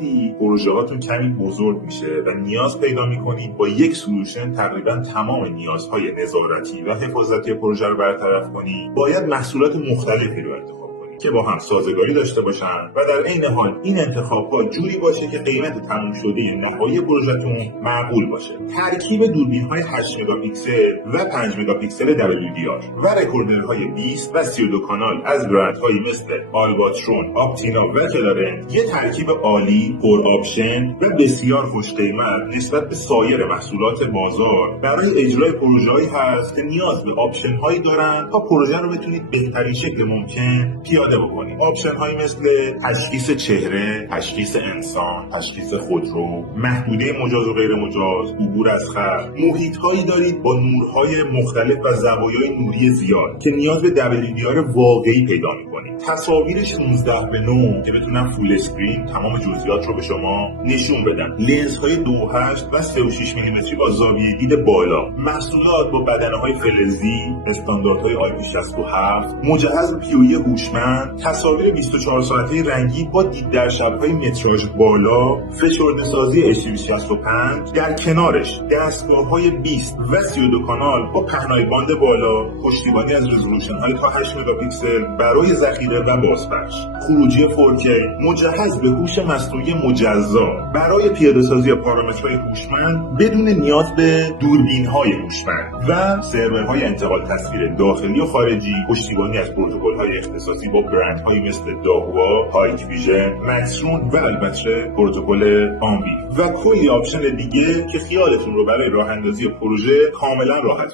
وقتی پروژه هاتون کمی بزرگ میشه و نیاز پیدا میکنید با یک سولوشن تقریبا تمام نیازهای نظارتی و حفاظتی پروژه رو برطرف کنید، باید محصولات مختلفی رو انتخاب که با هم سازگاری داشته باشن و در عین حال این انتخاب‌ها جوری باشه که قیمت تموم شده نهایی پروژه‌تون معقول باشه. ترکیب دوربین‌های 8 مگاپیکسل و 5 مگاپیکسل WDR و رکوردرهای 20 و 32 کانال از برندهایی مثل آلباترون، آپتینا و کلارنت یه ترکیب عالی، پر آپشن و بسیار خوش قیمت نسبت به سایر محصولات بازار برای اجرای پروژه‌ای هست که نیاز به آپشن‌هایی دارن تا پروژه رو بتونید بهترین شکل ممکن پیاده بکنید. آپشن هایی مثل تشخیص چهره، تشخیص انسان، تشخیص خودرو، محدوده مجاز و غیر مجاز، عبور از خط. محیط هایی دارید با نورهای مختلف و زوایای نوری زیاد که نیاز به WDR واقعی پیدا میکنید. تصاویر 16:9 که بتونن فول اسکرین تمام جزئیات رو به شما نشون بدن. لنز های 2.8 و 3.6 میلیمتری با زاویه دید بالا. محصولات با بدنه‌های فلزی، استانداردهای IP67، مجهز به پیویی هوشمند، تصاویر 24 ساعته رنگی با دید در شب‌های متراژ بالا، فشرده‌سازی HD265، در کنارش دستگاه‌های 20 و 32 کانال با پهنای باند بالا، پشتیبانی از رزولوشن‌های تا 8 مگاپیکسل برای ذخیره و بازپخش، خروجی 4K، مجهز به هوش مصنوعی مجزا برای پیاده‌سازی پارامترهای هوشمند بدون نیاز به دوربین‌های هوشمند و سرورهای انتقال تصویر داخلی و خارجی، پشتیبانی از پروتکل‌های اختصاصی با برندهایی مثل داهوا، هایت ویژن، مکسرون و البته پروتکل آنوی و کلی آپشن دیگه که خیالتون رو برای راه اندازی پروژه کاملا راحت